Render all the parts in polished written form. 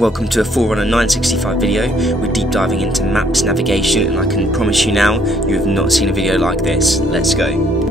welcome to a Forerunner 965 video. We're deep diving into maps, navigation, and I can promise you now, you have not seen a video like this. Let's go.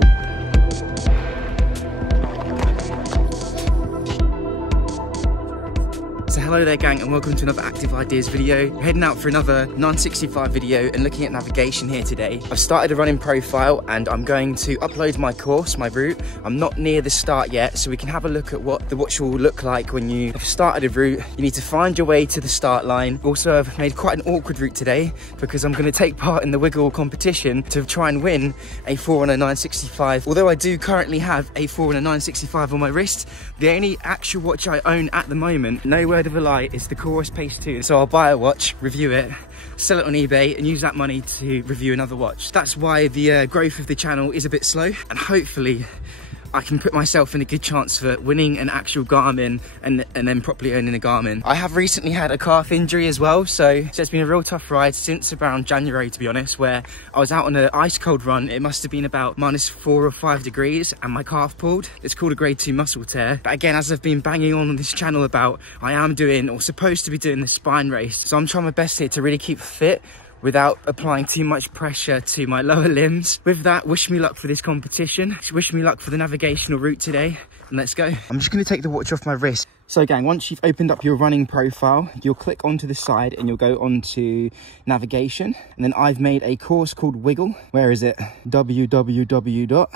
So hello there gang, and welcome to another Active Ideas video. We're heading out for another 965 video and looking at navigation here today. I've started a running profile and I'm going to upload my course, my route. I'm not near the start yet, so we can have a look at what the watch will look like when you have started a route. You need to find your way to the start line. Also, I've made quite an awkward route today because I'm going to take part in the wiggle competition to try and win a Forerunner 965. Although I do currently have a Forerunner 965 on my wrist, the only actual watch I own at the moment, no word of a lie, is the Chorus Pace 2. So I'll buy a watch, review it, sell it on eBay, and use that money to review another watch. That's why the growth of the channel is a bit slow, and hopefully I can put myself in a good chance for winning an actual Garmin and then properly owning a Garmin. I have recently had a calf injury as well, so it's been a real tough ride since around January, to be honest, where I was out on an ice cold run. It must have been about -4 or 5 degrees and my calf pulled. It's called a grade 2 muscle tear. But again, as I've been banging on this channel about, I am doing, or supposed to be doing, the spine race. So I'm trying my best here to really keep fit without applying too much pressure to my lower limbs. With that, wish me luck for this competition. Wish me luck for the navigational route today, and let's go. I'm just gonna take the watch off my wrist. So gang, once you've opened up your running profile, you'll click onto the side and you'll go onto navigation. And then I've made a course called Wiggle. Where is it? www.wiggle.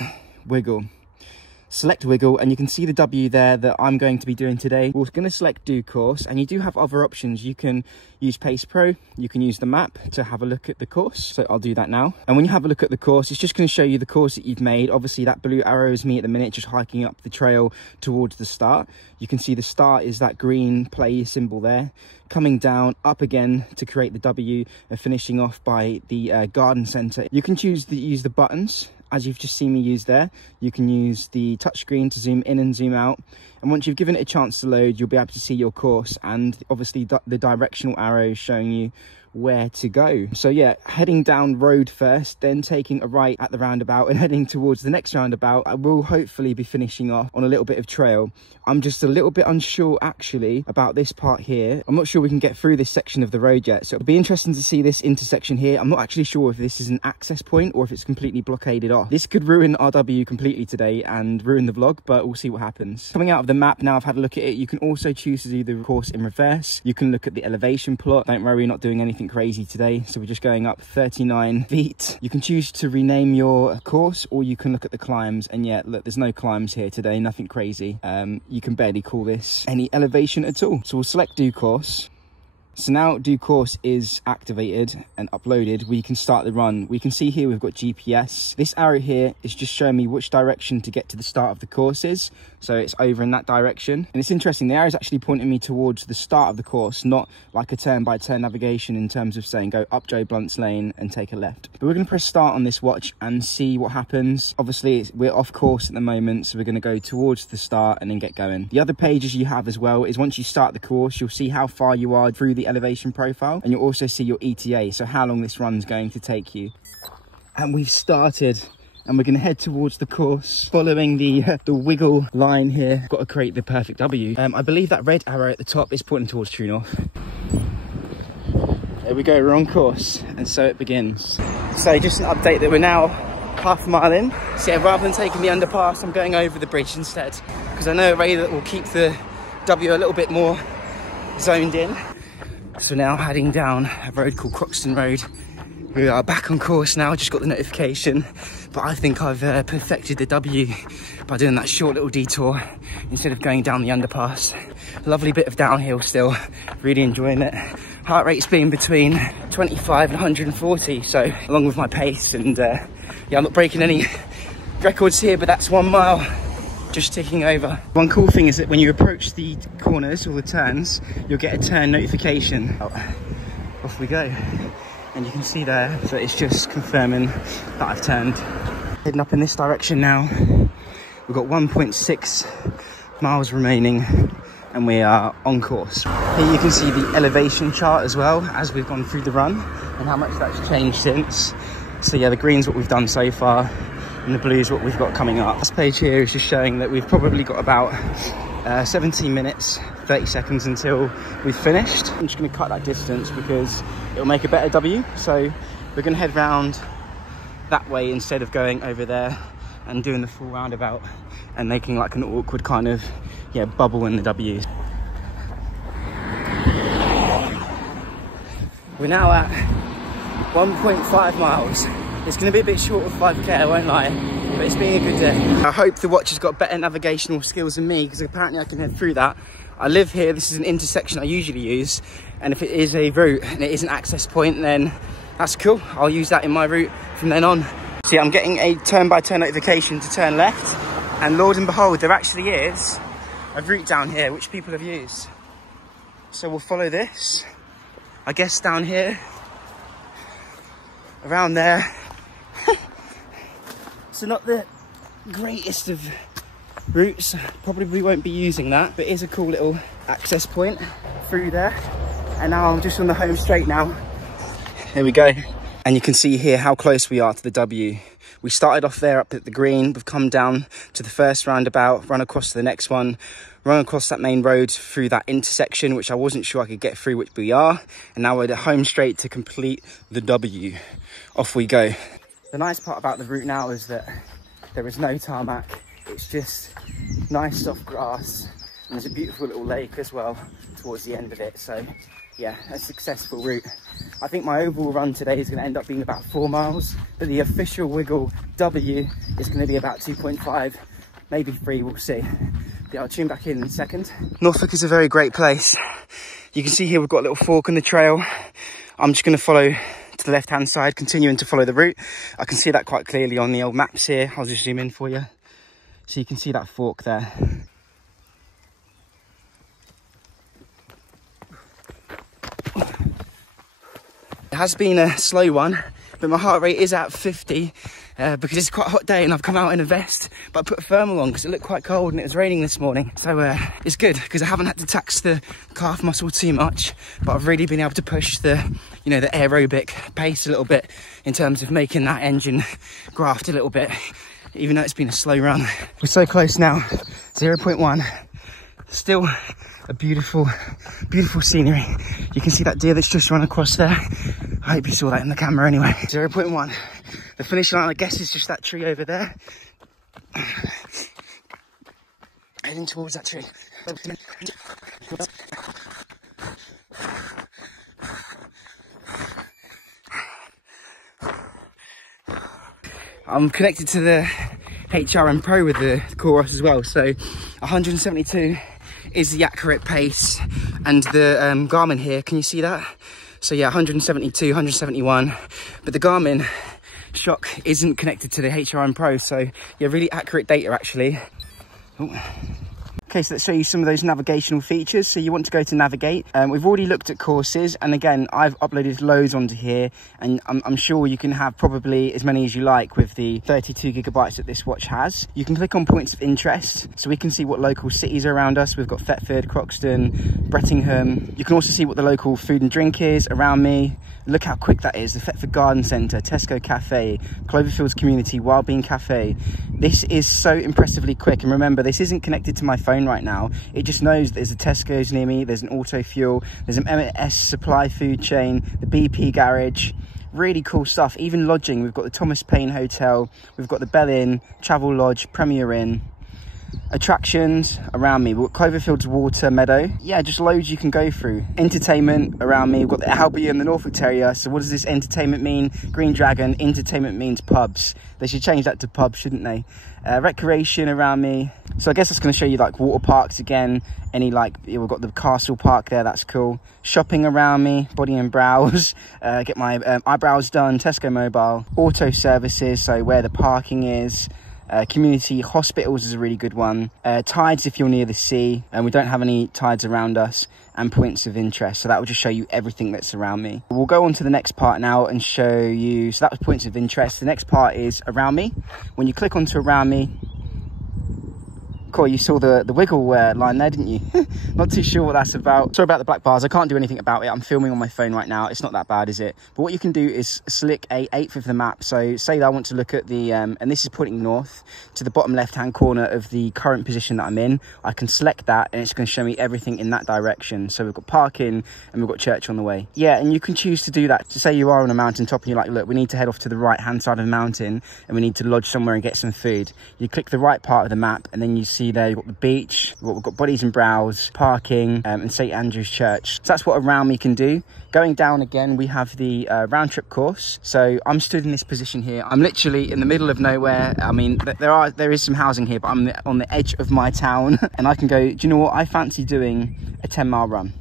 Select Wiggle, and you can see the W there that I'm going to be doing today. We're going to select Do Course, and you do have other options. You can use Pace Pro, you can use the map to have a look at the course. So I'll do that now. And when you have a look at the course, it's just going to show you the course that you've made. Obviously that blue arrow is me at the minute, just hiking up the trail towards the start. You can see the start is that green play symbol there. Coming down, up again to create the W, and finishing off by the garden centre. You can choose to use the buttons, as you've just seen me use there. You can use the touchscreen to zoom in and zoom out. And once you've given it a chance to load, you'll be able to see your course, and obviously the directional arrow showing you where to go. So yeah, heading down road first, then taking a right at the roundabout and heading towards the next roundabout. I will hopefully be finishing off on a little bit of trail. I'm just a little bit unsure actually about this part here. I'm not sure we can get through this section of the road yet, so it'll be interesting to see this intersection here. I'm not actually sure if this is an access point or if it's completely blockaded off. This could ruin RW completely today and ruin the vlog, but we'll see what happens. Coming out of the map now, I've had a look at it. You can also choose to do the course in reverse. You can look at the elevation plot. Don't worry, we're not doing anything crazy today, so we're just going up 39 feet. You can choose to rename your course, or you can look at the climbs, and yeah, look, there's no climbs here today, nothing crazy. You can barely call this any elevation at all. So we'll select Do Course. So now Do Course is activated and uploaded. We can start the run. We can see here we've got GPS. This arrow here is just showing me which direction to get to the start of the course is. So it's over in that direction. And it's interesting, the arrow is actually pointing me towards the start of the course, not like a turn-by-turn navigation in terms of saying go up Joe Blunt's lane and take a left. But we're going to press start on this watch and see what happens. Obviously, we're off course at the moment, so we're going to go towards the start and then get going. The other pages you have as well is once you start the course, you'll see how far you are through the elevation profile, and you'll also see your ETA, so how long this run's going to take you. And we've started, and we're going to head towards the course following the wiggle line here. Got to create the perfect W. I believe that red arrow at the top is pointing towards true north. There we go, we're on course, and so it begins. So just an update that we're now half a mile in. So yeah, rather than taking the underpass, I'm going over the bridge instead, because I know a way that will keep the W a little bit more zoned in. So now heading down a road called Croxton Road. We are back on course now, just got the notification, but I think I've perfected the W by doing that short little detour instead of going down the underpass. Lovely bit of downhill still, really enjoying it. Heart rate's been between 25 and 140, so along with my pace, and yeah, I'm not breaking any records here, but that's 1 mile just ticking over. One cool thing is that when you approach the corners or the turns, you'll get a turn notification. Oh, off we go. And you can see there that it's just confirming that I've turned. Heading up in this direction now. We've got 1.6 miles remaining and we are on course. Here you can see the elevation chart as well as we've gone through the run and how much that's changed since. So yeah, the green's what we've done so far, and the blue is what we've got coming up. This page here is just showing that we've probably got about 17 minutes, 30 seconds until we've finished. I'm just going to cut that distance because it'll make a better W. So we're going to head round that way instead of going over there and doing the full roundabout and making like an awkward kind of, yeah, bubble in the W. We're now at 1.5 miles. It's going to be a bit short of 5k, I won't lie, but it's been a good day. I hope the watch has got better navigational skills than me, because apparently I can head through that. I live here, this is an intersection I usually use, and if it is a route and it is an access point, then that's cool. I'll use that in my route from then on. See, I'm getting a turn-by-turn notification to turn left, and Lord and behold, there actually is a route down here which people have used. So we'll follow this, I guess down here, around there. So not the greatest of routes, probably won't be using that, but it is a cool little access point through there. And now I'm just on the home straight now. There we go. And you can see here how close we are to the W. We started off there up at the green, we've come down to the first roundabout, run across to the next one, run across that main road through that intersection, which I wasn't sure I could get through, which we are. And now we're at home straight to complete the W. Off we go. The nice part about the route now is that there is no tarmac. It's just nice soft grass. And there's a beautiful little lake as well towards the end of it. So yeah, a successful route. I think my overall run today is going to end up being about 4 miles, but the official Wiggle W is going to be about 2.5, maybe 3, we'll see. Yeah, I'll tune back in a second. Norfolk is a very great place. You can see here we've got a little fork on the trail. I'm just going to follow to the left hand side, continuing to follow the route. I can see that quite clearly on the old maps here. I'll just zoom in for you. So you can see that fork there. It has been a slow one, but my heart rate is at 50 because it's quite a hot day and I've come out in a vest, but I put a thermal on because it looked quite cold and it was raining this morning. So it's good because I haven't had to tax the calf muscle too much, but I've really been able to push the, you know, the aerobic pace a little bit in terms of making that engine graft a little bit, even though it's been a slow run. We're so close now, 0.1, still a beautiful, beautiful scenery. You can see that deer that's just run across there. I hope you saw that in the camera anyway. 0.1. The finish line, I guess, is just that tree over there. Heading towards that tree. I'm connected to the HRM Pro with the Coros as well, so 172 is the accurate pace, and the Garmin here, can you see that? So yeah, 172, 171, but the Garmin shock isn't connected to the HRM Pro, so yeah, really accurate data actually. Ooh. Okay, so let's show you some of those navigational features. So you want to go to navigate. We've already looked at courses, and again, I've uploaded loads onto here, and I'm sure you can have probably as many as you like with the 32 gigabytes that this watch has. You can click on points of interest, so we can see what local cities are around us. We've got Thetford, Croxton, Brettingham. You can also see what the local food and drink is around me. Look how quick that is. The Thetford Garden Centre, Tesco Cafe, Cloverfields Community, Wildbean Cafe. This is so impressively quick. And remember, this isn't connected to my phone right now. It just knows there's a Tesco's near me, there's an Auto Fuel, there's an M&S Supply food chain, the BP garage. Really cool stuff. Even lodging, we've got the Thomas Paine Hotel, we've got the Bell Inn, Travel Lodge, Premier Inn. Attractions around me, we've got Cloverfields Water Meadow. Yeah, just loads you can go through. Entertainment around me, we've got the Albion and the Norfolk Terrier. So what does this entertainment mean? Green Dragon, entertainment means pubs. They should change that to pubs, shouldn't they? Recreation around me. So I guess that's going to show you like water parks again. Any like, yeah, we've got the Castle Park there, that's cool. Shopping around me, Body and Brows, get my eyebrows done, Tesco Mobile. Auto services, so where the parking is. Community hospitals is a really good one. Tides if you're near the sea, and we don't have any tides around us, and points of interest. So that will just show you everything that's around me. We'll go on to the next part now and show you, so that was points of interest. The next part is around me. When you click onto around me, Cool, you saw the wiggle line there, didn't you? Not too sure what that's about. Sorry about the black bars, I can't do anything about it. I'm filming on my phone right now. It's not that bad, is it? But what you can do is select a 1/8 of the map. So say that I want to look at the, and this is pointing north to the bottom left-hand corner of the current position that I'm in. I can select that and it's going to show me everything in that direction. So we've got parking and we've got church on the way. Yeah, and you can choose to do that. So say you are on a mountain top and you're like, look, we need to head off to the right-hand side of the mountain and we need to lodge somewhere and get some food. You click the right part of the map and then you see there you've got the beach, we've got Bodies and Brows, parking, and St Andrew's Church. So that's what around me can do. Going down again, we have the round trip course. So I'm stood in this position here. I'm literally in the middle of nowhere. I mean, there is some housing here, but I'm on the edge of my town and I can go, do you know what? I fancy doing a 10-mile run.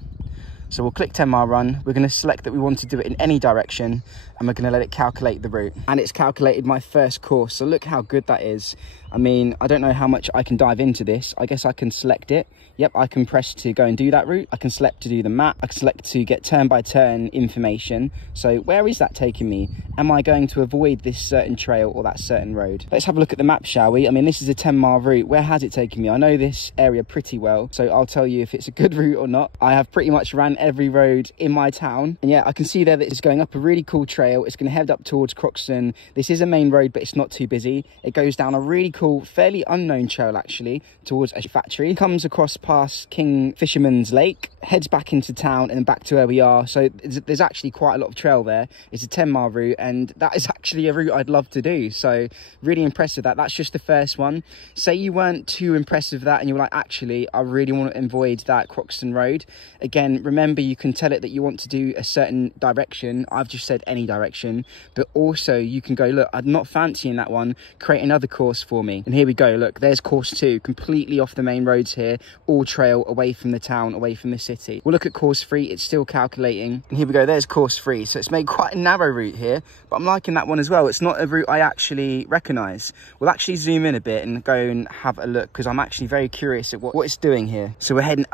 So we'll click 10-mile run. We're going to select that we want to do it in any direction and we're going to let it calculate the route. And it's calculated my first course. So look how good that is. I mean, I don't know how much I can dive into this. I guess I can select it. Yep, I can press to go and do that route. I can select to do the map. I can select to get turn-by-turn information. So where is that taking me? Am I going to avoid this certain trail or that certain road? Let's have a look at the map, shall we? I mean, this is a 10-mile route. Where has it taken me? I know this area pretty well, so I'll tell you if it's a good route or not. I have pretty much ran every road in my town. And yeah, I can see there that it's going up a really cool trail. It's going to head up towards Croxton. This is a main road, but it's not too busy. It goes down a really cool, fairly unknown trail, actually, towards a factory. Comes across past King Fisherman's Lake, heads back into town and then back to where we are. So there's actually quite a lot of trail there. It's a 10-mile route and that is actually a route I'd love to do. So really impressed with that. That's just the first one. Say you weren't too impressed with that and you were like, actually, I really want to avoid that Croxton Road. Again, remember, you can tell it that you want to do a certain direction. I've just said any direction, but also you can go, look, I'm not fancying that one, create another course for me. And here we go, look, there's course 2, completely off the main roads here, all trail, away from the town, away from the city. We'll look at course 3, it's still calculating. And here we go, there's course 3. So it's made quite a narrow route here, but I'm liking that one as well. It's not a route I actually recognise. We'll actually zoom in a bit and go and have a look because I'm actually very curious at what it's doing here. So we're heading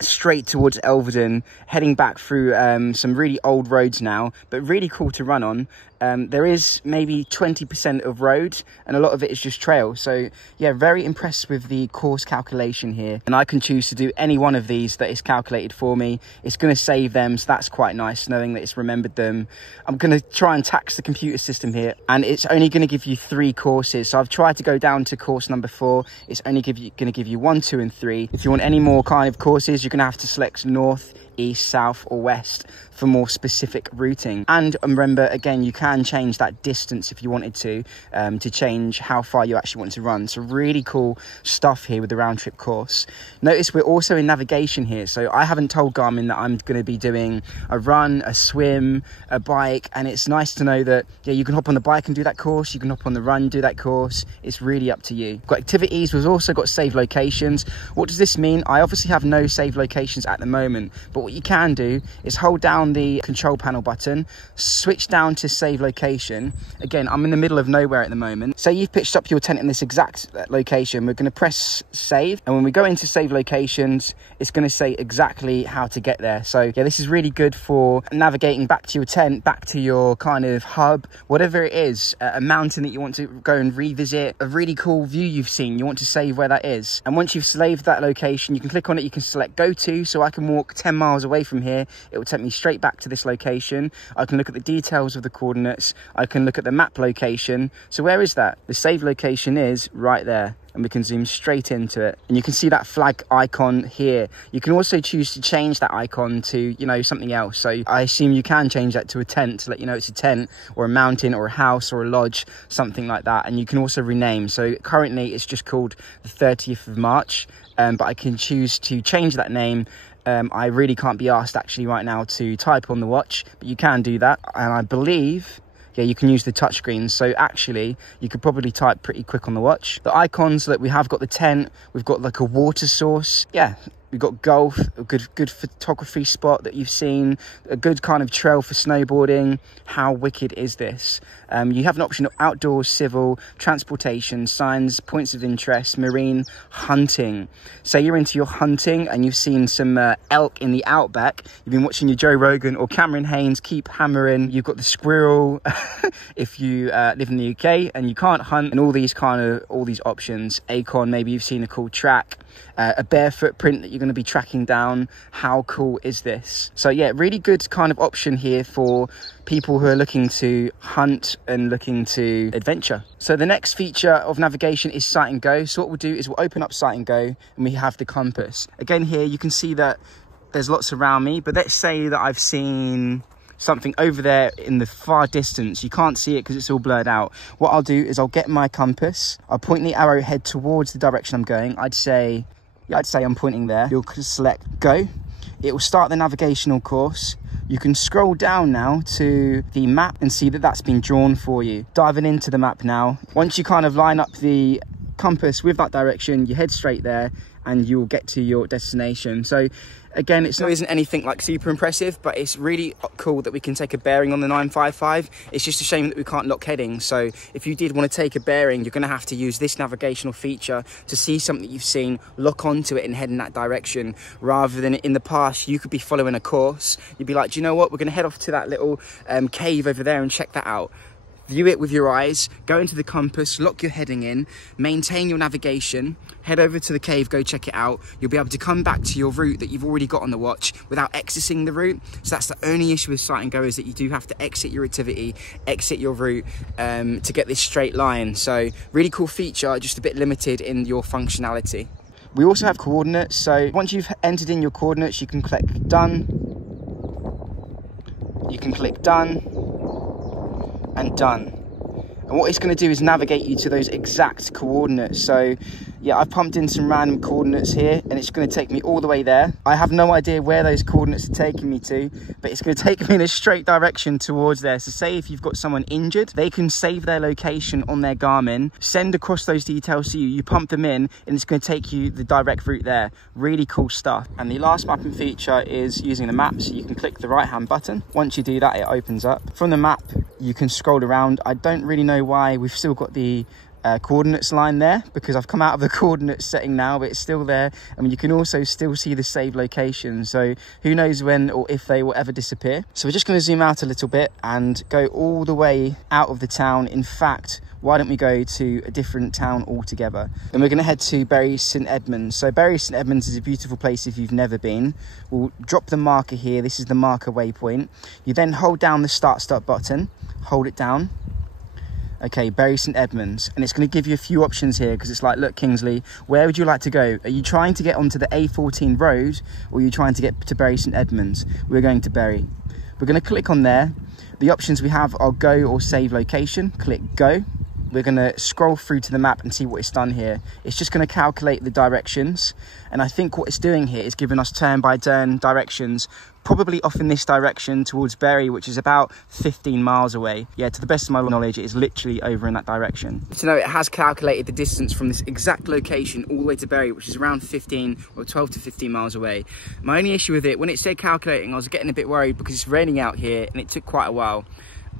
straight towards Elvedon, heading back through some really old roads now, but really cool to run on. There is maybe 20% of road and a lot of it is just trail. So yeah, very impressed with the course calculation here. And I can choose to do any one of these that is calculated for me. It's going to save them, so that's quite nice knowing that it's remembered them. I'm going to try and tax the computer system here and it's only going to give you 3 courses. So I've tried to go down to course number 4. It's only going to give you 1, 2 and 3. If you want any more kind of courses, you're going to have to select north, east, south or west for more specific routing. And remember, again, you can change that distance if you wanted to change how far you actually want to run. So really cool stuff here with the round trip course. Notice we're also in navigation here. So I haven't told Garmin that I'm going to be doing a run, a swim, a bike, and it's nice to know that yeah, you can hop on the bike and do that course, you can hop on the run, do that course. It's really up to you. Got activities, we've also got save locations. What does this mean? I obviously have no save locations at the moment, but what you can do is hold down the control panel button, switch down to save location. Again, I'm in the middle of nowhere at the moment. Say you've pitched up your tent in this exact location, we're going to press save, and when we go into save locations, it's going to say exactly how to get there. So yeah, this is really good for navigating back to your tent, back to your kind of hub, whatever it is, a mountain that you want to go and revisit, a really cool view you've seen, you want to save where that is. And once you've saved that location, you can click on it, you can select go to, so I can walk 10 miles away from here. It will take me straight back to this location. I can look at the details of the coordinates. I can look at the map location. So where is that? The save location is right there. And we can zoom straight into it. And you can see that flag icon here. You can also choose to change that icon to, you know, something else. So I assume you can change that to a tent to let you know it's a tent or a mountain or a house or a lodge, something like that. And you can also rename. So currently it's just called the 30th of March, but I can choose to change that name. I really can't be asked actually right now to type on the watch, but you can do that. And I believe, yeah, you can use the touchscreen. So actually, you could probably type pretty quick on the watch. The icons that we have got the tent, we've got like a water source. Yeah, We've got golf, a good photography spot that you've seen, a good kind of trail for snowboarding. How wicked is this? You have an option of outdoors, civil, transportation, signs, points of interest, marine, hunting. Say you're into your hunting and you've seen some elk in the outback. You've been watching your Joe Rogan or Cameron Haynes keep hammering. You've got the squirrel if you live in the UK and you can't hunt, and all these options. Acorn, maybe you've seen a cool track. A bear footprint that you're going to be tracking down. How cool is this? So yeah, really good kind of option here for people who are looking to hunt and looking to adventure. So the next feature of navigation is Sight and Go. So what we'll do is we'll open up Sight and Go, and we have the compass. Again, here you can see that there's lots around me, but let's say that I've seen something over there in the far distance. You can't see it because it's all blurred out. What I'll do is I'll get my compass, I'll point the arrowhead towards the direction I'm going. I'd say I'm pointing there. You'll select Go. It will start the navigational course. You can scroll down now to the map and see that that's been drawn for you. Diving into the map now. Once you kind of line up the compass with that direction, you head straight there and you'll get to your destination. So again, it isn't anything like super impressive, but it's really cool that we can take a bearing on the 955. It's just a shame that we can't lock heading. So if you did want to take a bearing, you're going to have to use this navigational feature to see something that you've seen, lock onto it and head in that direction, rather than in the past you could be following a course. You'd be like, do you know what, we're going to head off to that little cave over there and check that out. View it with your eyes, go into the compass, lock your heading in, maintain your navigation, head over to the cave, go check it out. You'll be able to come back to your route that you've already got on the watch without exiting the route. So that's the only issue with Sight and Go, is that you do have to exit your activity, exit your route to get this straight line. So really cool feature, just a bit limited in your functionality. We also have coordinates. So once you've entered in your coordinates, you can click done. You can click done. And done. And what it's going to do is navigate you to those exact coordinates. So yeah, I've pumped in some random coordinates here and it's going to take me all the way there. I have no idea where those coordinates are taking me to, but it's going to take me in a straight direction towards there. So say if you've got someone injured, they can save their location on their Garmin, send across those details to you, you pump them in, and it's going to take you the direct route there. Really cool stuff. And the last mapping feature is using the map. So you can click the right hand button. Once you do that, it opens up. From the map, you can scroll around. I don't really know why we've still got the coordinates line there, because I've come out of the coordinates setting now, but it's still there. I mean, you can also still see the saved location, so who knows when or if they will ever disappear. So we're just going to zoom out a little bit and go all the way out of the town. In fact, why don't we go to a different town altogether? And we're going to head to Bury St Edmunds. So Bury St Edmunds is a beautiful place if you've never been. We'll drop the marker here. This is the marker waypoint. You then hold down the start button, hold it down. Okay, Bury St Edmunds, and it's going to give you a few options here, because it's like, look, Kingsley, where would you like to go? Are you trying to get onto the A14 road, or are you trying to get to Bury St Edmunds? We're going to Bury. We're going to click on there. The options we have are go or save location. Click go. We're going to scroll through to the map and see what it's done here. It's just going to calculate the directions, and I think what it's doing here is giving us turn-by-turn directions, probably off in this direction towards Bury, which is about 15 miles away. Yeah, to the best of my knowledge, it is literally over in that direction. So now it has calculated the distance from this exact location all the way to Bury, which is around 15 or 12 to 15 miles away. My only issue with it, when it said calculating, I was getting a bit worried because it's raining out here and it took quite a while.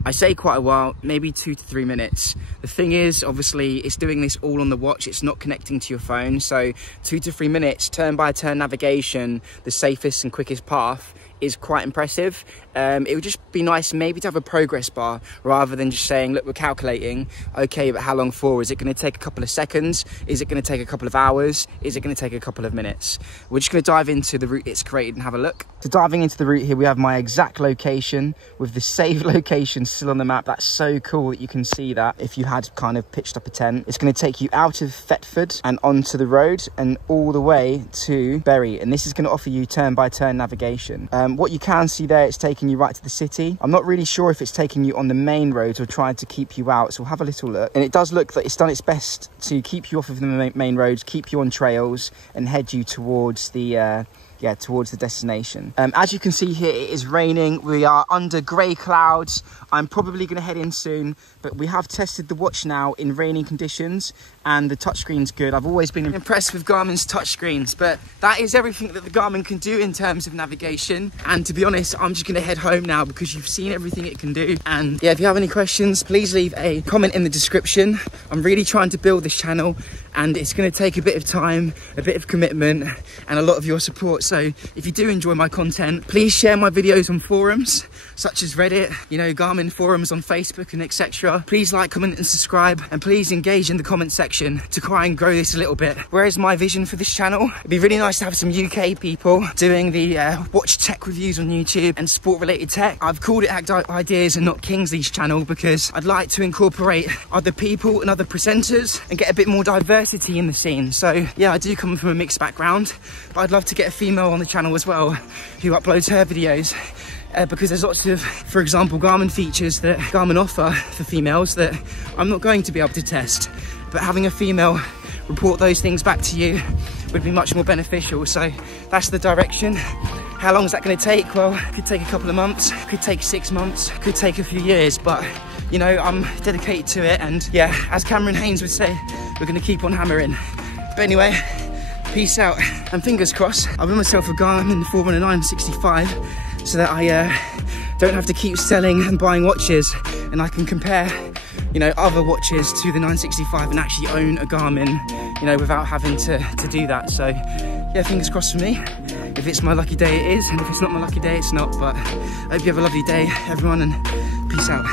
I say quite a while, maybe 2 to 3 minutes. The thing is, obviously, it's doing this all on the watch. It's not connecting to your phone. So 2 to 3 minutes, turn-by-turn navigation, the safest and quickest path, is quite impressive. It would just be nice maybe to have a progress bar rather than just saying, look, we're calculating. Okay, but how long for? Is it going to take a couple of seconds? Is it going to take a couple of hours? Is it going to take a couple of minutes? We're just going to dive into the route it's created and have a look. So diving into the route here, we have my exact location with the save location still on the map. That's so cool that you can see that if you had kind of pitched up a tent. It's going to take you out of Thetford and onto the road and all the way to Bury, and this is going to offer you turn-by-turn navigation. What you can see there, it's taking you right to the city. I'm not really sure if it's taking you on the main roads or trying to keep you out, so we'll have a little look. And it does look that it's done its best to keep you off of the main roads, keep you on trails and head you towards the yeah, towards the destination. As you can see here, it is raining. We are under grey clouds. I'm probably going to head in soon, but we have tested the watch now in raining conditions and the touchscreen's good. I've always been impressed with Garmin's touchscreens, but that is everything that the Garmin can do in terms of navigation. And to be honest, I'm just going to head home now because you've seen everything it can do. And yeah, if you have any questions, please leave a comment in the description. I'm really trying to build this channel and it's going to take a bit of time, a bit of commitment and a lot of your support. So if you do enjoy my content, please share my videos on forums such as Reddit, you know, Garmin forums on Facebook and etc. Please like, comment and subscribe, and please engage in the comment section to try and grow this a little bit. Where is my vision for this channel? It'd be really nice to have some UK people doing the watch tech reviews on YouTube and sport related tech. I've called it Hacked Ideas and not Kingsley's channel because I'd like to incorporate other people and other presenters and get a bit more diversity in the scene. So yeah, I do come from a mixed background, but I'd love to get a female on the channel as well who uploads her videos. Because there's lots of, for example, Garmin features that Garmin offer for females that I'm not going to be able to test, but having a female report those things back to you would be much more beneficial. So that's the direction. How long is that going to take? Well, it could take a couple of months, could take 6 months, could take a few years, but you know, I'm dedicated to it. And yeah, as Cameron Haynes would say, we're going to keep on hammering. But anyway, peace out and fingers crossed. I've won myself a Garmin Forerunner 965 so that I don't have to keep selling and buying watches, and I can compare, you know, other watches to the 965 and actually own a Garmin, you know, without having to do that. So yeah, fingers crossed for me. If it's my lucky day, it is, and if it's not my lucky day, it's not. But I hope you have a lovely day, everyone, and peace out.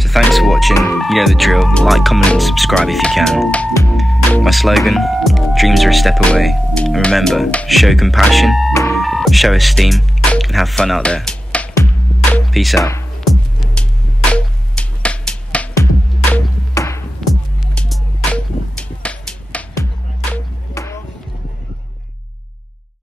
So thanks for watching. You know the drill. Like, comment and subscribe if you can. My slogan, dreams are a step away. And remember, show compassion, show esteem, and have fun out there. Peace out.